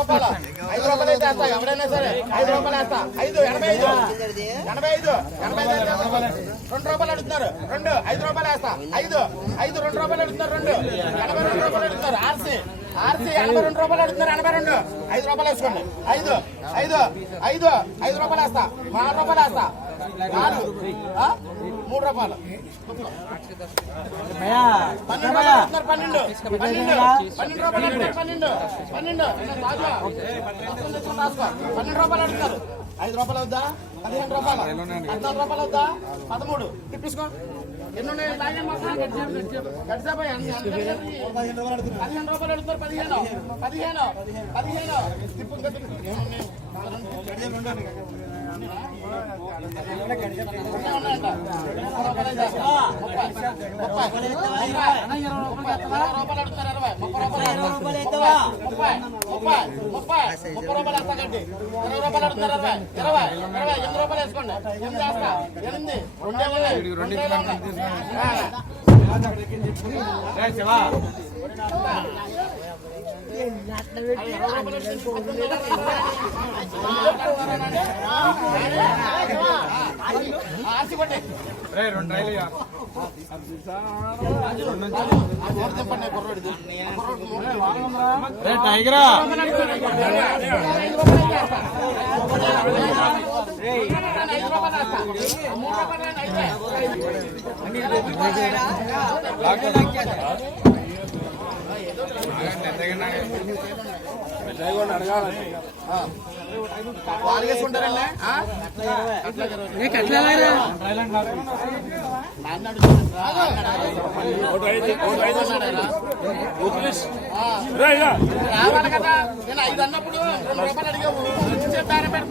రూపాయలు 5 రూపాయలు అయితే వేస్తా ఎవడైనా సరే 5 రూపాయలు వేస్తా 5 85 2 రూపాయలు అడుగుతున్నారు 2 5 రూపాయలు వేస్తా 5 2 రూపాయలు అడుగుతున్నారు 2 82 రూపాయలు అడుగుతున్నారు ఆర్సీ 82 రూపాయలు అడుగుతున్నారు 82 5 రూపాయలు వేసుకోండి 5 రూపాయలు వేస్తా 6 రూపాయలు వేస్తా 3 రూపాయలు 12 రూపాయలు అడుగుతారు 5 రూపాయలు అవుద్దా 15 రూపాయలు 14 రూపాయలు అవుద్దా 13 తిప్పించుకో ఎన్ని ఉన్నాయి 15 రూపాయలు అడుగుతారు 15 తిప్పు టైగరా వాళ్ళేసుకుంటారండి రావాలి కదా నేను 5 అన్నప్పుడు 2 రూపాయలు అడిగావు బేరం పెడుతున్నావు